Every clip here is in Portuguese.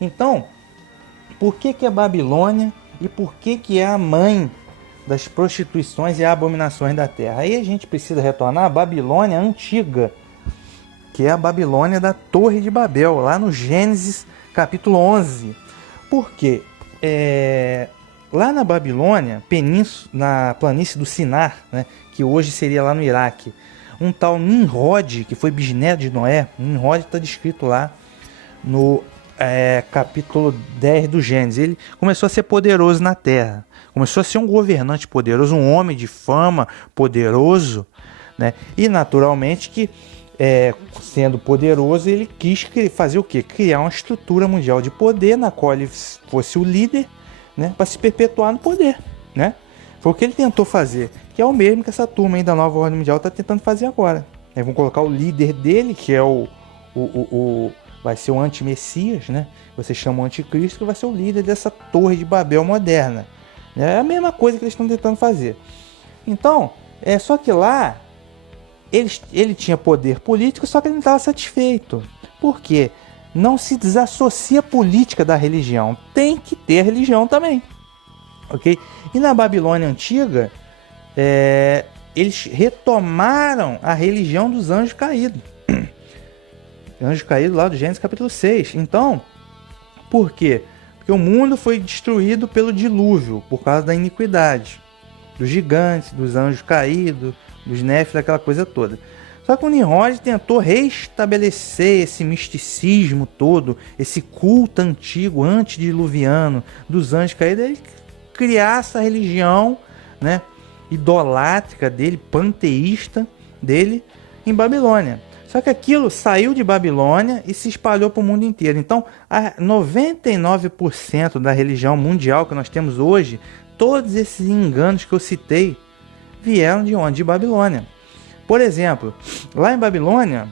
Então, por que é Babilônia e por que é a mãe das prostituições e abominações da terra? Aí a gente precisa retornar à Babilônia antiga, que é a Babilônia da Torre de Babel, lá no Gênesis capítulo 11. Por quê? Lá na Babilônia, na planície do Sinar, né, que hoje seria lá no Iraque, um tal Nimrod, que foi bisneto de Noé, Nimrod está descrito lá no capítulo 10 do Gênesis. Ele começou a ser poderoso na terra, começou a ser um governante poderoso, um homem de fama poderoso, né? E naturalmente que, sendo poderoso, ele quis fazer o quê? Criar uma estrutura mundial de poder na qual ele fosse o líder, né? Para se perpetuar no poder, né? Foi o que ele tentou fazer, que é o mesmo que essa turma aí da Nova Ordem Mundial está tentando fazer agora. Eles vão colocar o líder dele, que é vai ser o anti-messias, né? Vocês chamam o anticristo, que vai ser o líder dessa Torre de Babel moderna. É a mesma coisa que eles estão tentando fazer. Então, só que lá ele tinha poder político, só que ele não estava satisfeito. Por quê? Não se desassocia a política da religião. Tem que ter religião também. Ok? E na Babilônia antiga, eles retomaram a religião dos anjos caídos. Anjos caídos lá do Gênesis capítulo 6. Então, por quê? Porque o mundo foi destruído pelo dilúvio, por causa da iniquidade. Dos gigantes, dos anjos caídos, dos néfilos, aquela coisa toda. Só que o Nimrod tentou restabelecer esse misticismo todo, esse culto antigo, antediluviano, dos anjos caídos, ele criar essa religião, né, idolátrica dele, panteísta dele, em Babilônia. Só que aquilo saiu de Babilônia e se espalhou para o mundo inteiro. Então, 99% da religião mundial que nós temos hoje, todos esses enganos que eu citei, vieram de onde? De Babilônia. Por exemplo, lá em Babilônia,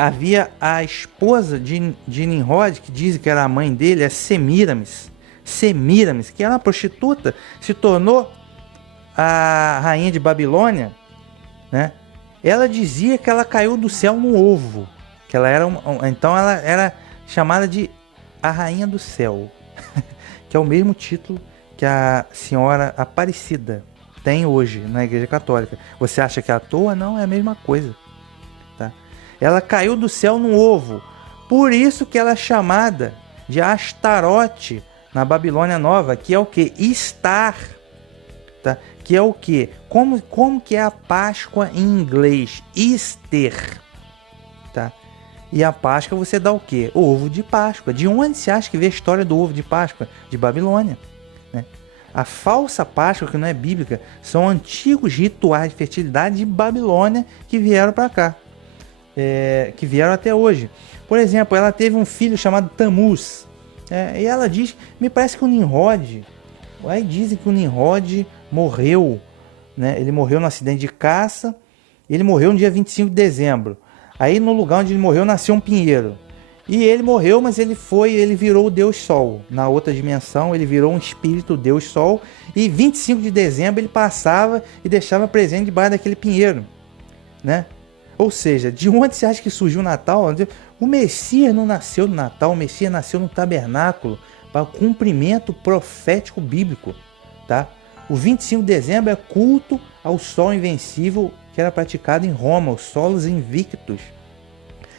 havia a esposa de Nimrod, que dizem que era a mãe dele, é Semíramis. Semíramis, que era uma prostituta, se tornou a rainha de Babilônia, né? Ela dizia que ela caiu do céu no ovo, que ela era então ela era chamada de a rainha do céu, que é o mesmo título que a senhora Aparecida tem hoje na Igreja Católica. Você acha que é à toa? Não, é a mesma coisa, tá? Ela caiu do céu no ovo, por isso que ela é chamada de Astarote na Babilônia Nova, que é o que? Estar, tá? Que é o que? Como que é a Páscoa em inglês? Easter, tá? E a Páscoa você dá o que? O ovo de Páscoa. De onde você acha que veio a história do ovo de Páscoa? De Babilônia, né? A falsa Páscoa, que não é bíblica, são antigos rituais de fertilidade de Babilônia que vieram para cá, que vieram até hoje. Por exemplo, ela teve um filho chamado Tamuz, e ela diz, me parece que o Nimrod, aí dizem que o Nimrod morreu, né? Ele morreu no acidente de caça, ele morreu no dia 25 de dezembro. Aí no lugar onde ele morreu nasceu um pinheiro. E ele morreu, mas ele virou o Deus Sol. Na outra dimensão, ele virou um espírito Deus Sol. E 25 de dezembro ele passava e deixava presente debaixo daquele pinheiro, né? Ou seja, de onde você acha que surgiu o Natal? O Messias não nasceu no Natal, o Messias nasceu no tabernáculo para o cumprimento profético bíblico, tá? O 25 de dezembro é culto ao Sol Invencível que era praticado em Roma, os Solos Invictus,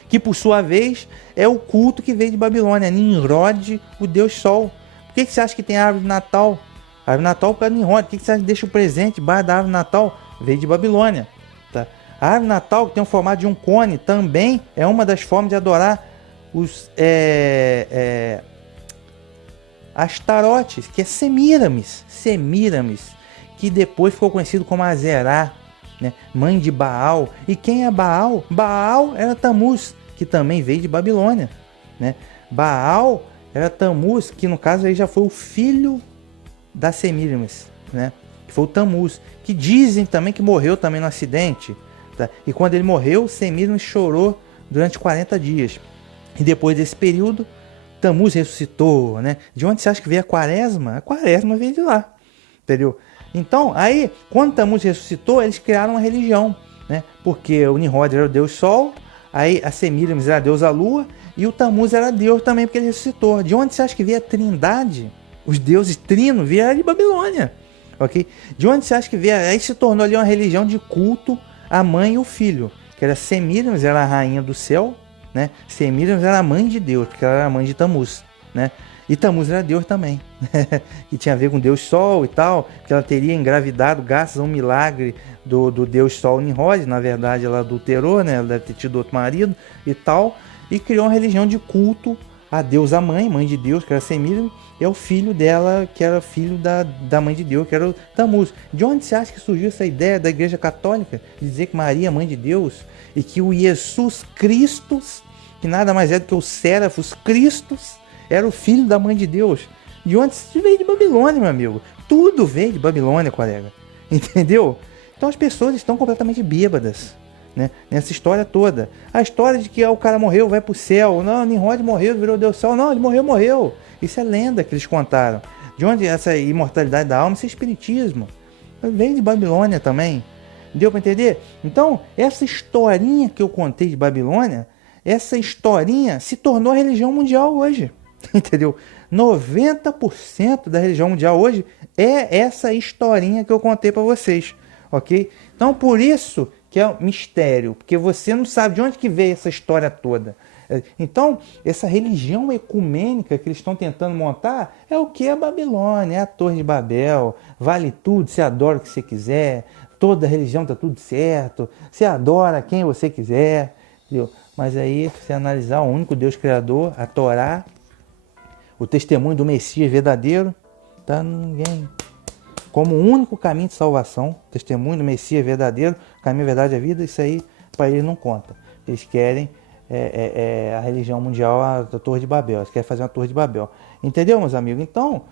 que por sua vez é o culto que veio de Babilônia, Nimrod, o Deus Sol. Por que você acha que tem a árvore de Natal? A árvore de Natal para Nimrod. Por que você acha que deixa o presente debaixo da árvore de Natal? Veio de Babilônia, tá? A árvore de Natal, que tem o formato de um cone, também é uma das formas de adorar os Astarotes, que é Semíramis, que depois ficou conhecido como Azerá, né? Mãe de Baal. E quem é Baal? Baal era Tamuz, que também veio de Babilônia, né? Baal era Tamuz, que no caso aí já foi o filho da Semíramis, né? Que foi o Tamuz, que dizem também que morreu também no acidente, tá? E quando ele morreu, Semíramis chorou durante 40 dias. E depois desse período, Tamuz ressuscitou, né? De onde você acha que veio a quaresma? A quaresma veio de lá, entendeu? Então, aí, quando Tamuz ressuscitou, eles criaram uma religião, né? Porque o Nimrod era o Deus Sol, aí a Semíramis era a deusa Lua, E o Tammuz era Deus também, porque ele ressuscitou. De onde você acha que veio a trindade? Os deuses trino vieram de Babilônia. Ok? De onde você acha que veio? Aí se tornou ali uma religião de culto à mãe e o filho. Que era Semíramis, era a rainha do céu, né? Semíramis era a mãe de Deus, porque ela era a mãe de Tammuz, né? E Tammuz era Deus também, que tinha a ver com Deus Sol e tal, que ela teria engravidado graças a um milagre do Deus Sol Nimrod. Na verdade ela adulterou, né? Ela deve ter tido outro marido e tal, e criou uma religião de culto a deusa mãe, mãe de Deus, que era Semíramis, e ao filho dela, que era filho da mãe de Deus, que era o Tammuz. De onde você acha que surgiu essa ideia da Igreja Católica de dizer que Maria é mãe de Deus e que o Jesus Cristo, que nada mais é do que o Serafos Christus, era o filho da mãe de Deus? De onde isso veio? De Babilônia, meu amigo. Tudo veio de Babilônia, colega. Entendeu? Então as pessoas estão completamente bêbadas, né? Nessa história toda. A história de que o cara morreu, vai pro céu. Não, Nimrod morreu, virou Deus Sol. Não, ele morreu. Isso é lenda que eles contaram. De onde essa imortalidade da alma? Isso é espiritismo. Veio de Babilônia também. Deu para entender? Então, essa historinha que eu contei de Babilônia, essa historinha se tornou a religião mundial hoje. Entendeu? 90% da religião mundial hoje é essa historinha que eu contei para vocês, ok? Então por isso que é um mistério, porque você não sabe de onde que veio essa história toda. Então essa religião ecumênica que eles estão tentando montar é o que? A Babilônia, é a Torre de Babel, vale tudo, você adora o que você quiser, toda religião tá tudo certo, você adora quem você quiser, entendeu? Mas aí, se você analisar o único Deus Criador, a Torá, o testemunho do Messias verdadeiro, tá ninguém. Como o único caminho de salvação, testemunho do Messias verdadeiro, caminho, verdade e a vida, isso aí para eles não conta. Eles querem a religião mundial, a Torre de Babel. Eles querem fazer uma Torre de Babel. Entendeu, meus amigos? Então,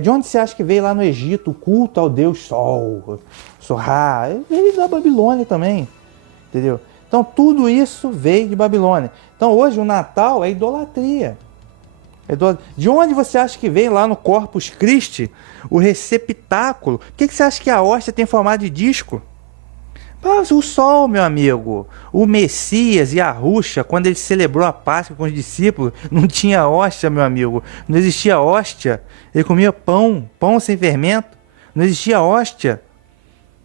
de onde você acha que veio lá no Egito o culto ao Deus Sol, Sorra? Veio da Babilônia também. Entendeu? Então, tudo isso veio de Babilônia. Então, hoje o Natal é idolatria. De onde você acha que vem lá no Corpus Christi o receptáculo? Por que você acha que a hóstia tem formato de disco? O sol, meu amigo. O Messias e a Ruxa, quando ele celebrou a Páscoa com os discípulos, não tinha hóstia, meu amigo. Não existia hóstia. Ele comia pão sem fermento. Não existia hóstia.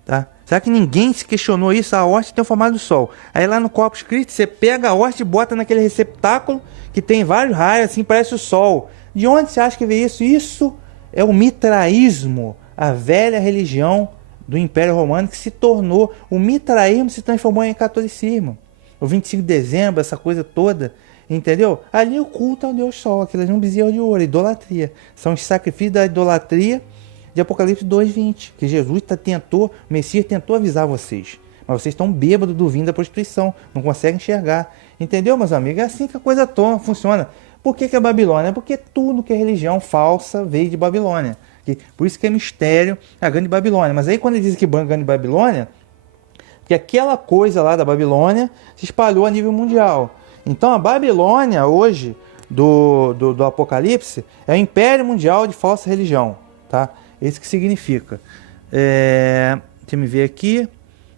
Tá? Será que ninguém se questionou isso? A hóstia tem o formato do sol. Aí lá no Corpus Christi, você pega a hóstia e bota naquele receptáculo que tem vários raios, assim, parece o sol. De onde você acha que veio isso? Isso é o mitraísmo, a velha religião do Império Romano que se tornou, o mitraísmo se transformou em catolicismo. O 25 de dezembro, essa coisa toda, entendeu? Ali o culto ao Deus Sol, aquilo ali é um bezerro de ouro, idolatria. São os sacrifícios da idolatria de Apocalipse 2:20, que Jesus o Messias tentou avisar vocês, mas vocês estão bêbados do vinho da prostituição, não conseguem enxergar. Entendeu, meus amigos? É assim que a coisa toda funciona. Por que é Babilônia? Porque tudo que é religião falsa veio de Babilônia. Por isso que é mistério a grande Babilônia. Mas aí quando ele diz que grande Babilônia, que aquela coisa lá da Babilônia se espalhou a nível mundial. Então a Babilônia hoje, do Apocalipse, é o império mundial de falsa religião. Tá? Isso que significa. Deixa eu ver aqui.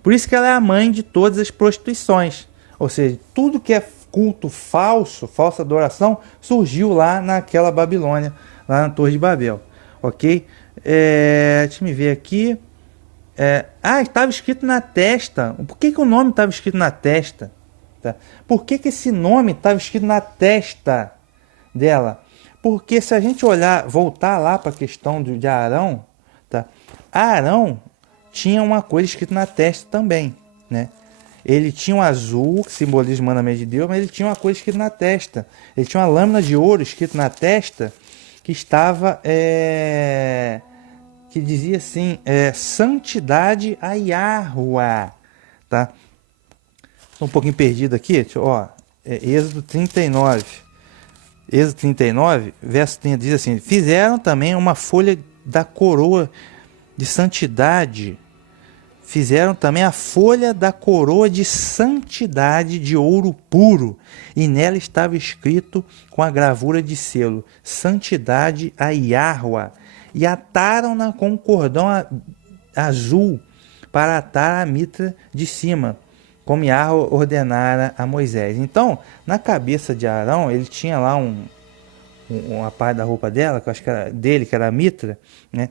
Por isso que ela é a mãe de todas as prostituições. Ou seja, tudo que é culto falso, falsa adoração, surgiu lá naquela Babilônia, lá na Torre de Babel. Ok? Deixa eu ver aqui. Estava escrito na testa. Por que o nome estava escrito na testa? Tá? Por que esse nome estava escrito na testa dela? Porque se a gente voltar lá para a questão de Arão, tá? Arão tinha uma coisa escrita na testa também, né? Ele tinha um azul, que simboliza o mandamento de Deus, mas ele tinha uma coisa escrita na testa. Ele tinha uma lâmina de ouro escrita na testa, que estava, que dizia assim, santidade a Yahuwah, tá? Estou um pouquinho perdido aqui, Êxodo 39. Êxodo 39, verso 30, diz assim: fizeram também uma folha da coroa de santidade. Fizeram também a folha da coroa de santidade de ouro puro, e nela estava escrito com a gravura de selo: santidade a Yahuwah, e ataram-na com um cordão azul para atar a mitra de cima, como Yahweh ordenara a Moisés. Então, na cabeça de Arão, ele tinha lá uma parte da roupa dela, que eu acho que era dele, que era a mitra, né?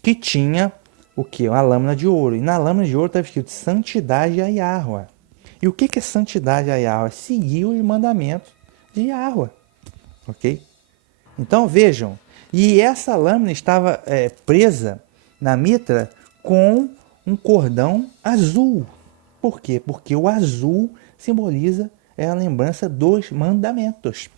Que tinha o quê? Uma lâmina de ouro. E na lâmina de ouro estava escrito santidade a Yahweh. E o que é santidade a Yahweh? Seguir os mandamentos de Yahweh. Ok? Então vejam, e essa lâmina estava presa na mitra com um cordão azul. Por quê? Porque o azul simboliza a lembrança dos mandamentos.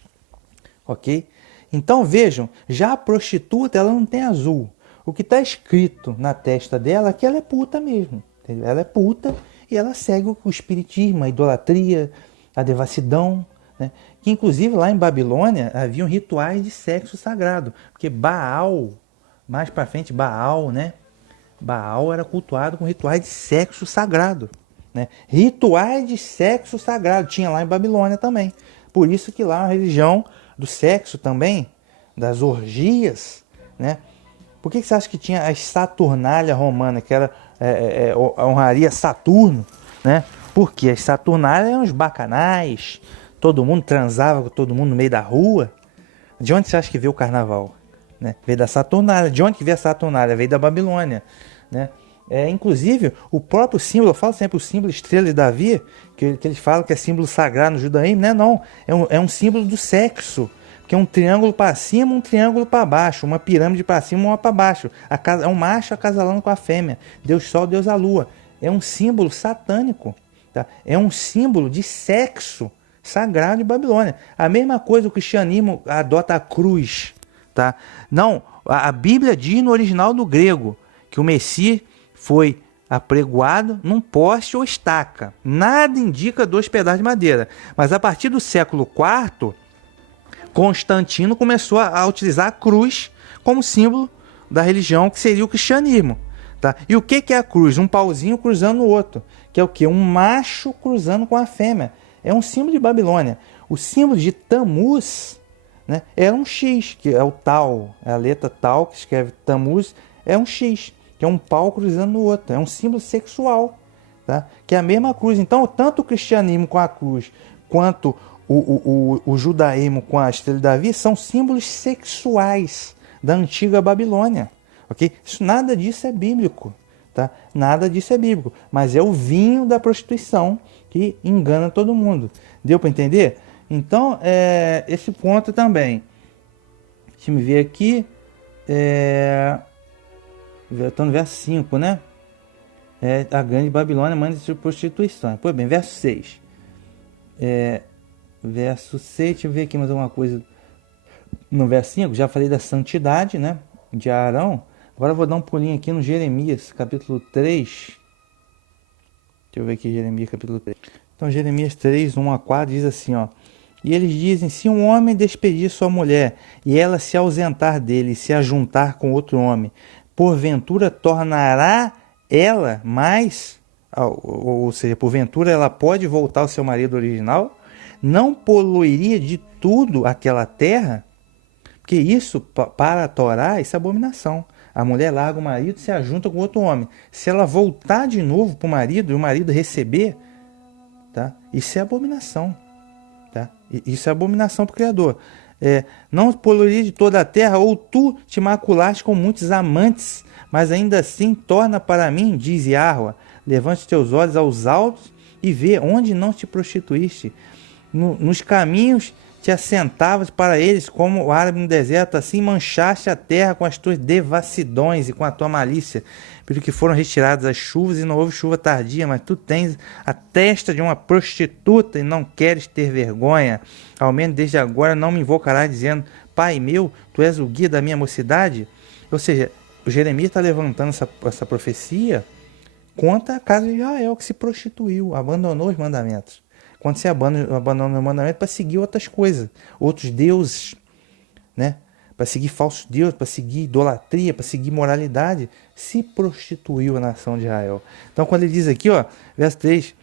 Ok? Então vejam, já a prostituta ela não tem azul. O que está escrito na testa dela é que ela é puta mesmo. Entendeu? Ela é puta e ela segue o espiritismo, a idolatria, a devassidão, né? Que inclusive lá em Babilônia haviam rituais de sexo sagrado. Porque Baal, mais para frente Baal, né? Baal era cultuado com rituais de sexo sagrado. Né? Rituais de sexo sagrado tinha lá em Babilônia também. Por isso que lá a religião do sexo também, das orgias, né? Por que você acha que tinha a Saturnália romana, que era honraria Saturno, né? Porque as Saturnálias eram os bacanais, todo mundo transava com todo mundo no meio da rua. De onde você acha que veio o carnaval? Né? Veio da Saturnália. De onde que veio a Saturnália? Veio da Babilônia, né? Inclusive, o próprio símbolo, eu falo sempre o símbolo estrela de Davi, que eles falam que é símbolo sagrado no judaísmo, né? Não, é um símbolo do sexo, que é um triângulo para cima, um triângulo para baixo, uma pirâmide para cima, uma para baixo. É um macho acasalando com a fêmea, Deus Sol, Deus a Lua. É um símbolo satânico, tá? É um símbolo de sexo sagrado de Babilônia. A mesma coisa o cristianismo adota a cruz, tá? Não, a Bíblia diz no original do grego que o Messias foi apregoado num poste ou estaca. Nada indica 2 pedaços de madeira. Mas a partir do século IV, Constantino começou a utilizar a cruz como símbolo da religião, que seria o cristianismo. Tá? E o que é a cruz? Um pauzinho cruzando o outro. Que é o quê? Um macho cruzando com a fêmea. É um símbolo de Babilônia. O símbolo de Tammuz, né, era um X, que é o Tal. É a letra Tal, que escreve Tammuz, é um X, que é um pau cruzando no outro. É um símbolo sexual, tá? Que é a mesma cruz. Então, tanto o cristianismo com a cruz, quanto o judaísmo com a estrela de Davi, são símbolos sexuais da antiga Babilônia. Okay? Nada disso é bíblico. Tá? Nada disso é bíblico. Mas é o vinho da prostituição que engana todo mundo. Deu para entender? Então, esse ponto também. Deixa eu ver aqui. Estou no verso 5, né? A grande Babilônia manda de prostituição. Pois bem, verso 6. Verso 6, deixa eu ver aqui mais alguma coisa. No verso 5, já falei da santidade, né? De Arão. Agora eu vou dar um pulinho aqui no Jeremias, capítulo 3. Deixa eu ver aqui, Jeremias, capítulo 3. Então, Jeremias 3, 1 a 4, diz assim, ó. E eles dizem, se um homem despedir sua mulher, e ela se ausentar dele, e se ajuntar com outro homem, porventura tornará ela mais, ou seja, porventura ela pode voltar ao seu marido original? Não poluiria de tudo aquela terra? Porque isso, para a Torá, isso é abominação. A mulher larga o marido e se ajunta com outro homem. Se ela voltar de novo para o marido e o marido receber, tá? Isso é abominação. Tá? Isso é abominação para o Criador. Não poluiria de toda a terra, ou tu te maculaste com muitos amantes, mas ainda assim torna para mim, diz Yahweh, levante teus olhos aos altos e vê onde não te prostituíste. Nos caminhos te assentavas para eles como o árabe no deserto, assim manchaste a terra com as tuas devassidões e com a tua malícia, pelo que foram retiradas as chuvas e não houve chuva tardia, mas tu tens a testa de uma prostituta e não queres ter vergonha. Ao menos desde agora não me invocarás dizendo, Pai meu, tu és o guia da minha mocidade? Ou seja, o Jeremias está levantando essa profecia contra a casa de Israel, que se prostituiu, abandonou os mandamentos. Quando você abandona o mandamento para seguir outras coisas, outros deuses, né? Para seguir falsos deuses, para seguir idolatria, para seguir moralidade, se prostituiu a nação de Israel. Então, quando ele diz aqui, ó, verso 3,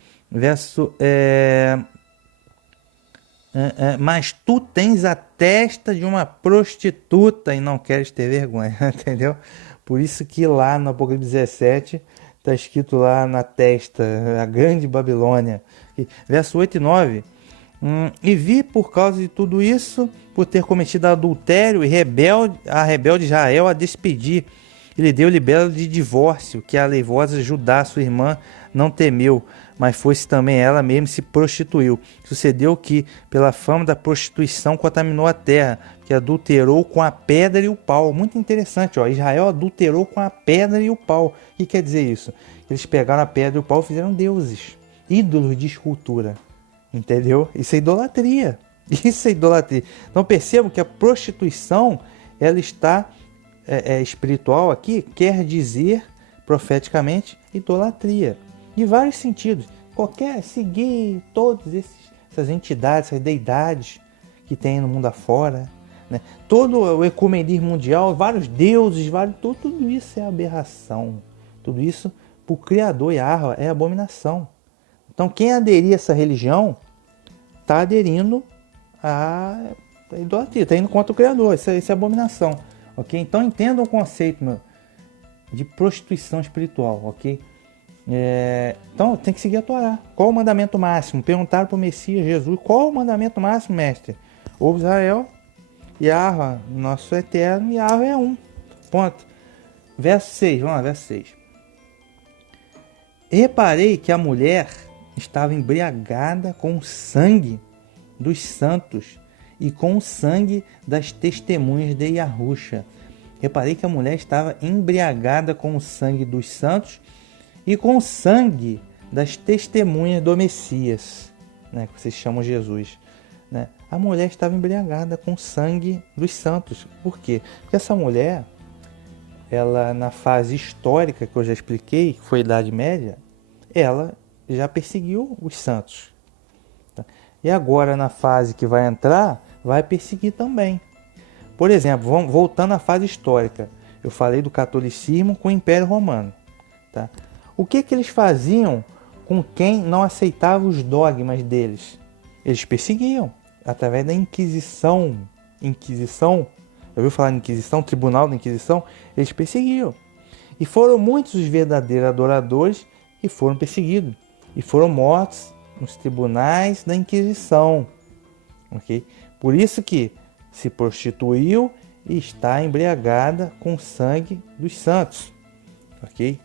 mas tu tens a testa de uma prostituta e não queres ter vergonha, entendeu? Por isso que lá no Apocalipse 17 Está escrito lá na testa, a grande Babilônia. Verso 8 e 9. E vi por causa de tudo isso, por ter cometido adultério e a rebelde Israel a despedir. Ele deu libelo de divórcio, que a leivosa Judá, sua irmã, não temeu, mas foi-se também ela mesma e se prostituiu. Sucedeu que, pela fama da prostituição, contaminou a terra, que adulterou com a pedra e o pau. Muito interessante, ó. Israel adulterou com a pedra e o pau. O que quer dizer isso? Eles pegaram a pedra e o pau e fizeram deuses, ídolos de escultura. Entendeu? Isso é idolatria. Isso é idolatria. Então percebam que a prostituição, ela está espiritual aqui, quer dizer profeticamente idolatria. Em vários sentidos. Seguir todas essas entidades, essas deidades que tem no mundo afora, né? Todo o ecumenismo mundial, vários deuses, tudo isso é aberração. Tudo isso, para o Criador Yahweh, é abominação. Então quem aderir a essa religião está aderindo à idolatria, está indo contra o Criador. Isso é abominação. Ok? Então entendam o conceito de prostituição espiritual. Ok? Então tem que seguir a Torá. Qual o mandamento máximo? Perguntaram para o Messias Jesus: qual o mandamento máximo, mestre? Ouve Israel, Yahweh, nosso eterno, Yahweh é um. Ponto. Verso 6, vamos lá, verso 6. Reparei que a mulher estava embriagada com o sangue dos santos e com o sangue das testemunhas de Yahusha. Reparei que a mulher estava embriagada com o sangue dos santos e com o sangue das testemunhas do Messias, né, que vocês chamam Jesus. Né? A mulher estava embriagada com o sangue dos santos. Por quê? Porque essa mulher, ela na fase histórica que eu já expliquei, que foi a Idade Média, ela já perseguiu os santos. Tá? E agora na fase que vai entrar, vai perseguir também. Por exemplo, voltando à fase histórica, eu falei do catolicismo com o Império Romano. Tá? O que eles faziam com quem não aceitava os dogmas deles? Eles perseguiam através da Inquisição. Inquisição, já ouviu falar em Inquisição? Tribunal da Inquisição? Eles perseguiam. E foram muitos os verdadeiros adoradores que foram perseguidos e foram mortos nos tribunais da Inquisição. Okay? Por isso que se prostituiu e está embriagada com o sangue dos santos. Ok?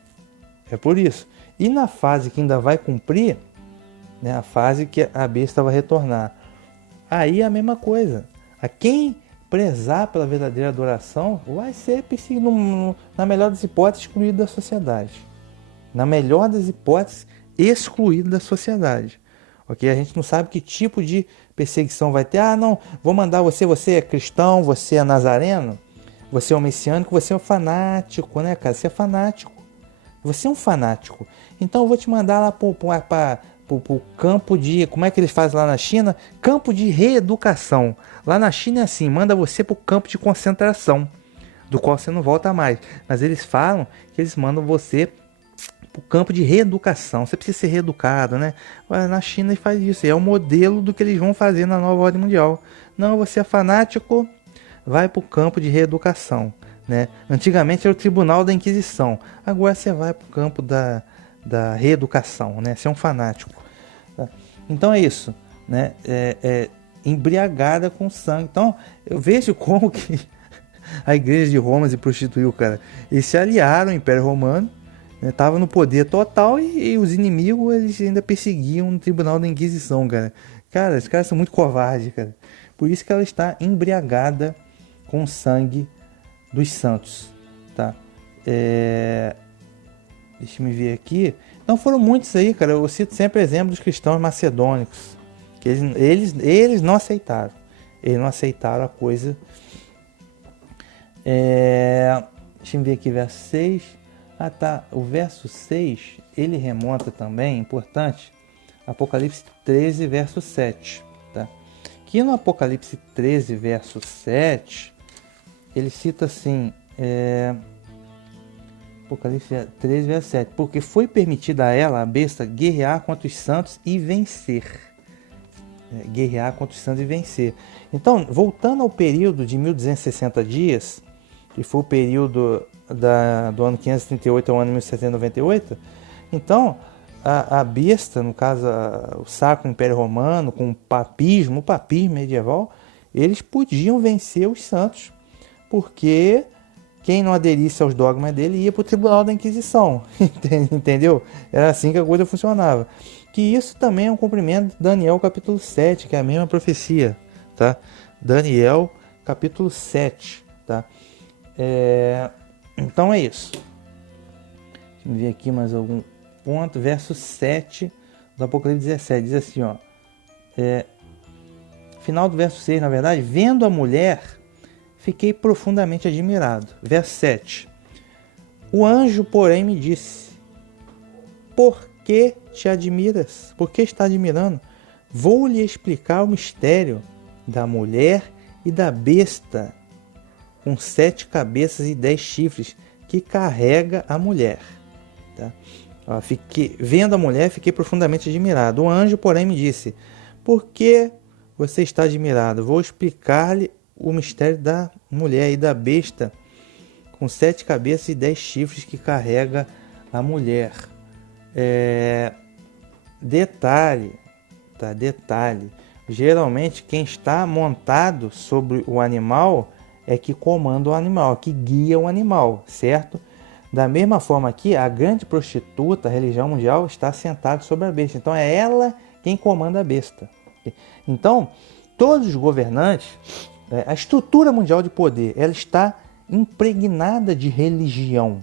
É por isso. E na fase que ainda vai cumprir, né, a fase que a besta vai retornar, aí é a mesma coisa. A quem prezar pela verdadeira adoração vai ser perseguido, na melhor das hipóteses, excluído da sociedade. Na melhor das hipóteses, excluído da sociedade. Ok? A gente não sabe que tipo de perseguição vai ter. Ah, não, vou mandar você é cristão, você é nazareno, você é um messiânico, você é um fanático, né, cara? Você é fanático. Você é um fanático. Então eu vou te mandar lá para o campo de... Como é que eles fazem lá na China? Campo de reeducação. Lá na China é assim, manda você para o campo de concentração, do qual você não volta mais. Mas eles falam que eles mandam você para o campo de reeducação. Você precisa ser reeducado, né? Na China eles fazem isso. É o modelo do que eles vão fazer na nova ordem mundial. Não, você é fanático, vai para o campo de reeducação. Né? Antigamente era o tribunal da Inquisição. Agora você vai para o campo da reeducação, né? Você é um fanático. Tá? Então é isso, né? Embriagada com sangue. Então eu vejo como que a igreja de Roma se prostituiu, cara. Eles se aliaram ao Império Romano, né? Tava no poder total e os inimigos eles ainda perseguiam no tribunal da Inquisição, cara. Cara, esses caras são muito covardes, cara. Por isso que ela está embriagada com sangue dos santos, tá? Deixa eu ver aqui. Então foram muitos aí, cara. Eu cito sempre o exemplo dos cristãos macedônicos, que eles não aceitaram. Eles não aceitaram a coisa. Deixa eu ver aqui, verso 6. Ah, tá. O verso 6, ele remonta também, importante, Apocalipse 13, verso 7, tá? Que no Apocalipse 13, verso 7, ele cita assim, Apocalipse 13, verso 7, porque foi permitida a ela, a besta, guerrear contra os santos e vencer. Guerrear contra os santos e vencer. Então, voltando ao período de 1260 dias, que foi o período do ano 538 ao ano 1798. Então, a besta, no caso, o Sacro Império Romano, com o papismo medieval, eles podiam vencer os santos, porque quem não aderisse aos dogmas dele ia para o tribunal da Inquisição, entendeu? Era assim que a coisa funcionava. Que isso também é um cumprimento de Daniel capítulo 7, que é a mesma profecia, tá? Daniel capítulo 7, tá? Então é isso. Deixa eu ver aqui mais algum ponto. Verso 7 do Apocalipse 17. Diz assim, ó. Final do verso 6, na verdade. Vendo a mulher, fiquei profundamente admirado. Verso 7. O anjo, porém, me disse: por que te admiras? Por que está admirando? Vou lhe explicar o mistério da mulher e da besta com 7 cabeças e 10 chifres, que carrega a mulher. Tá? Vendo a mulher, fiquei profundamente admirado. O anjo, porém, me disse: por que você está admirado? Vou explicar-lhe o mistério da mulher e da besta com 7 cabeças e 10 chifres, que carrega a mulher. Detalhe, tá? Detalhe. Geralmente, quem está montado sobre o animal é que comanda o animal, que guia o animal, certo? Da mesma forma aqui, a grande prostituta, a religião mundial, está sentada sobre a besta. Então é ela quem comanda a besta. Então, todos os governantes, a estrutura mundial de poder, ela está impregnada de religião,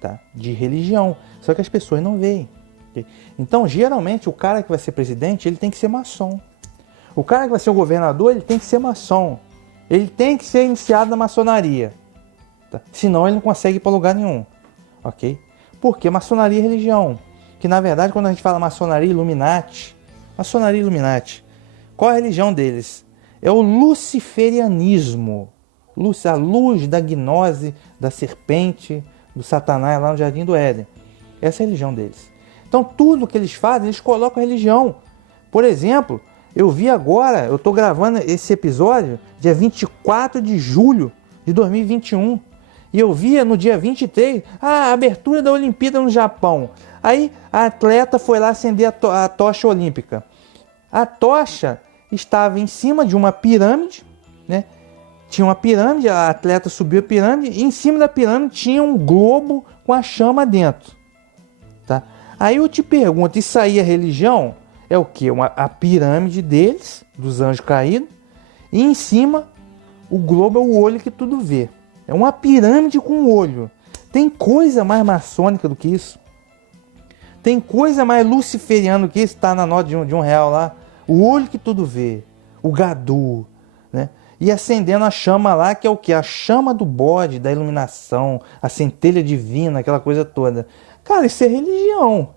tá? De religião. Só que as pessoas não veem. Então, geralmente, o cara que vai ser presidente, ele tem que ser maçom. O cara que vai ser o governador, ele tem que ser maçom. Ele tem que ser iniciado na maçonaria. Tá? Senão ele não consegue ir para lugar nenhum. Ok? Porque maçonaria é religião. Que na verdade, quando a gente fala maçonaria Illuminati, qual é a religião deles? É o luciferianismo. A luz da gnose, da serpente, do Satanás lá no Jardim do Éden. Essa é a religião deles. Então tudo que eles fazem, eles colocam a religião. Por exemplo, eu vi agora, eu estou gravando esse episódio dia 24 de julho de 2021. E eu via no dia 23 a abertura da Olimpíada no Japão. Aí a atleta foi lá acender a tocha olímpica. A tocha estava em cima de uma pirâmide, né? Tinha uma pirâmide, a atleta subiu a pirâmide e em cima da pirâmide tinha um globo com a chama dentro. Tá? Aí eu te pergunto, isso aí é religião? É o quê? A pirâmide deles, dos anjos caídos, e em cima o globo é o olho que tudo vê. É uma pirâmide com olho. Tem coisa mais maçônica do que isso? Tem coisa mais luciferiana do que isso? Está na nota de um real lá. O olho que tudo vê. O gadu. Né? E acendendo a chama lá, que é o quê? A chama do bode, da iluminação, a centelha divina, aquela coisa toda. Cara, isso é religião.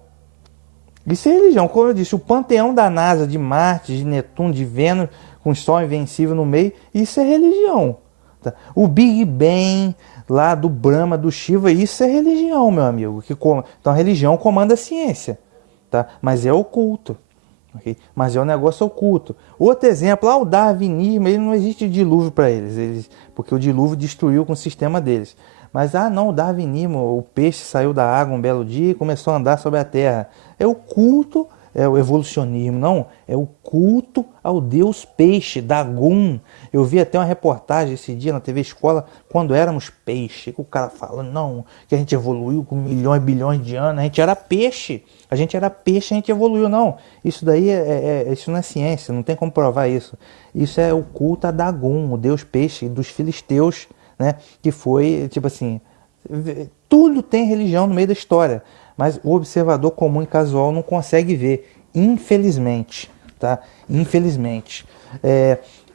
Isso é religião. Como eu disse, o panteão da NASA, de Marte, de Netuno, de Vênus, com o Sol invencível no meio, isso é religião. Tá? O Big Bang lá do Brahma, do Shiva, isso é religião, meu amigo. Então a religião comanda a ciência, tá? Mas é oculto. Okay? Mas é um negócio oculto. Outro exemplo, o darwinismo, ele não existe dilúvio para eles, porque o dilúvio destruiu com o sistema deles. Mas, o darwinismo, o peixe saiu da água um belo dia e começou a andar sobre a terra. É o culto, é o evolucionismo, não. É o culto ao deus peixe, Dagon. Eu vi até uma reportagem esse dia na TV Escola, quando éramos peixe. O cara fala, não, que a gente evoluiu com milhões, bilhões de anos. A gente era peixe, a gente evoluiu. Não, isso daí isso não é ciência, não tem como provar isso. Isso é o culto a Dagon, o deus peixe dos filisteus, né? Que foi, tipo assim, tudo tem religião no meio da história, mas o observador comum e casual não consegue ver, infelizmente, tá? Infelizmente.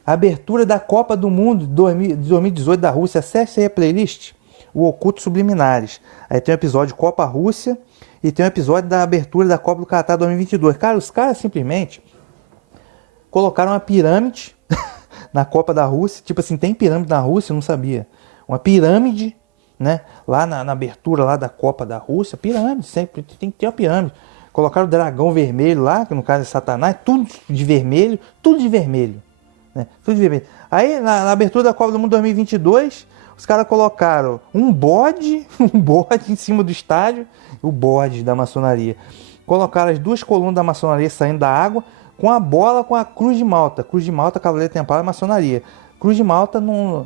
Abertura da Copa do Mundo de 2018 da Rússia, acesse aí a playlist, o Oculto Subliminares. Aí tem o episódio Copa Rússia e tem o episódio da abertura da Copa do Catar 2022. Cara, os caras simplesmente colocaram uma pirâmide na Copa da Rússia. Tipo assim, tem pirâmide na Rússia? Eu não sabia. Uma pirâmide, né? Lá na abertura lá da Copa da Rússia. Pirâmide, sempre tem que ter uma pirâmide. Colocaram o dragão vermelho lá, que no caso é Satanás. Tudo de vermelho. né? Tudo de vermelho. Aí, na abertura da Copa do Mundo 2022, os caras colocaram um bode, um bode em cima do estádio, o bode da maçonaria. Colocaram as duas colunas da maçonaria saindo da água, com a bola com a Cruz de Malta. Cruz de Malta, Cavaleiro Templário, maçonaria. Cruz de Malta,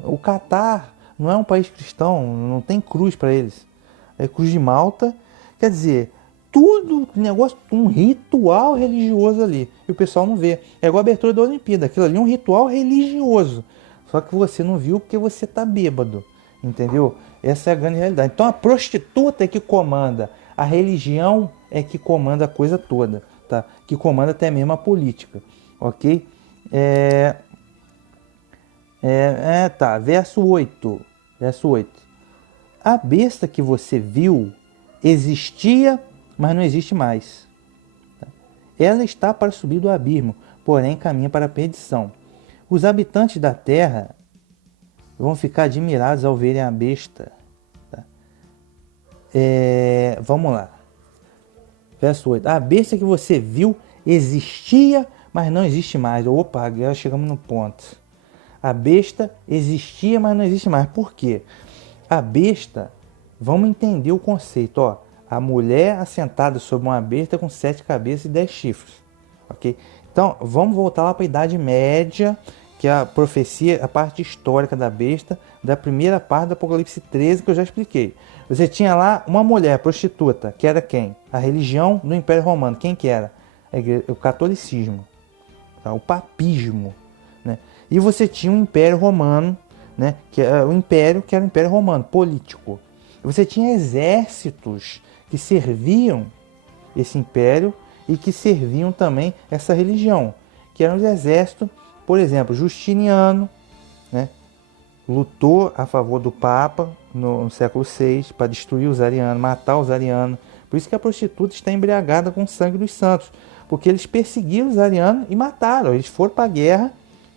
o Catar não é um país cristão, não tem cruz para eles. É Cruz de Malta, quer dizer, tudo negócio, um ritual religioso ali. E o pessoal não vê. É igual a abertura da Olimpíada, aquilo ali é um ritual religioso. Só que você não viu porque você tá bêbado, entendeu? Essa é a grande realidade. Então a prostituta é que comanda, a religião é que comanda a coisa toda, tá? Que comanda até mesmo a política, ok? Tá, verso 8. Verso 8. A besta que você viu existia, mas não existe mais. Tá? Ela está para subir do abismo, porém caminha para a perdição. Os habitantes da terra vão ficar admirados ao verem a besta. Tá? Vamos lá. Verso 8. A besta que você viu existia, mas não existe mais. Opa, agora chegamos no ponto. A besta existia, mas não existe mais. Por quê? A besta, vamos entender o conceito. Ó, a mulher assentada sobre uma besta com 7 cabeças e 10 chifres. Ok? Então, vamos voltar lá para a Idade Média, que é a profecia, a parte histórica da besta, da primeira parte do Apocalipse 13, que eu já expliquei. Você tinha lá uma mulher prostituta, que era quem? A religião do Império Romano. Quem que era? O catolicismo, tá? O papismo, né? E você tinha um Império Romano, né? Que era o Império Romano, político. E você tinha exércitos que serviam esse império e que serviam também essa religião, que eram os exércitos. Por exemplo, Justiniano, né, lutou a favor do Papa no século VI para destruir os arianos, matar os arianos. Por isso que a prostituta está embriagada com o sangue dos santos, porque eles perseguiram os arianos e mataram. Eles foram para a guerra,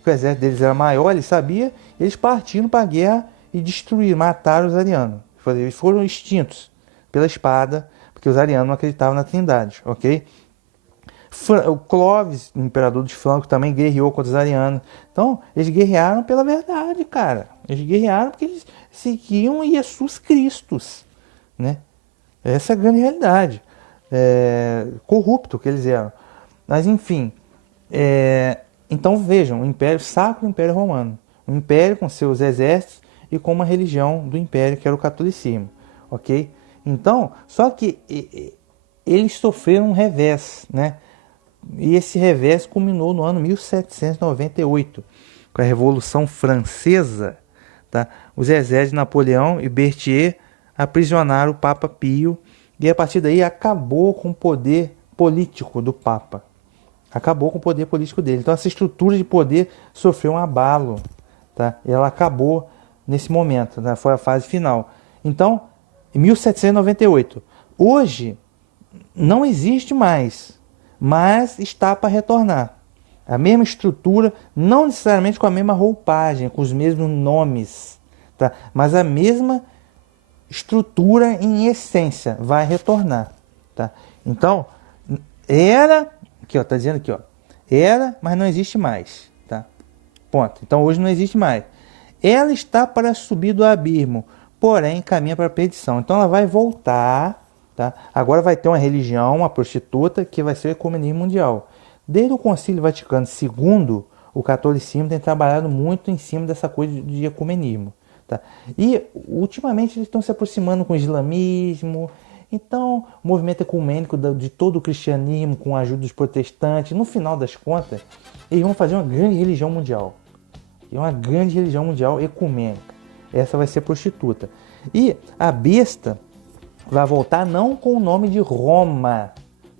o exército deles era maior, eles sabiam, eles partiram para a guerra e destruíram, mataram os arianos. Eles foram extintos pela espada, porque os arianos não acreditavam na Trindade, ok? O Clovis, o imperador dos francos, também guerreou contra os arianos. Então, eles guerrearam pela verdade, cara. Eles guerrearam porque eles seguiam Jesus Cristo, né? Essa é a grande realidade. Corrupto que eles eram. Mas, enfim. Então, vejam, o Império Sacro, o Império Romano. Um império com seus exércitos e com uma religião do império, que era o catolicismo. Ok? Então, só que eles sofreram um revés, né? E esse revés culminou no ano 1798, com a Revolução Francesa. Tá? Os exércitos de Napoleão e Berthier aprisionaram o Papa Pio, e a partir daí acabou com o poder político do Papa. Acabou com o poder político dele. Então essa estrutura de poder sofreu um abalo. Tá? E ela acabou nesse momento, né? Foi a fase final. Então, em 1798. Hoje, não existe mais, mas está para retornar. A mesma estrutura, não necessariamente com a mesma roupagem, com os mesmos nomes, tá? Mas a mesma estrutura em essência vai retornar, tá? Então, era, aqui ó, tá dizendo aqui ó, era, mas não existe mais, tá? Ponto. Então hoje não existe mais. Ela está para subir do abismo, porém caminha para a perdição. Então ela vai voltar. Tá? Agora vai ter uma religião, uma prostituta, que vai ser o ecumenismo mundial. Desde o Concílio Vaticano II, o catolicismo tem trabalhado muito em cima dessa coisa de ecumenismo. Tá? E ultimamente eles estão se aproximando com o islamismo. Então, o movimento ecumênico de todo o cristianismo, com a ajuda dos protestantes, no final das contas, eles vão fazer uma grande religião mundial. Uma grande religião mundial ecumênica. Essa vai ser prostituta. E a besta vai voltar não com o nome de Roma,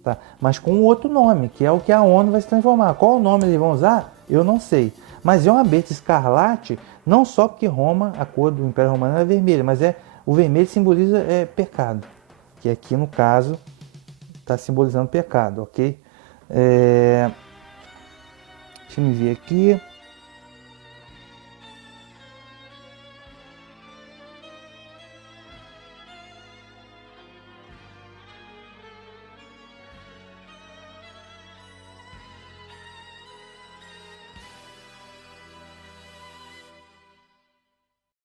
tá? Mas com outro nome, que é o que a ONU vai se transformar. Qual o nome eles vão usar? Eu não sei. Mas é uma besta escarlate, não só porque Roma, a cor do Império Romano era vermelha, mas o vermelho simboliza pecado, que aqui no caso está simbolizando pecado, ok? Deixa eu me ver aqui.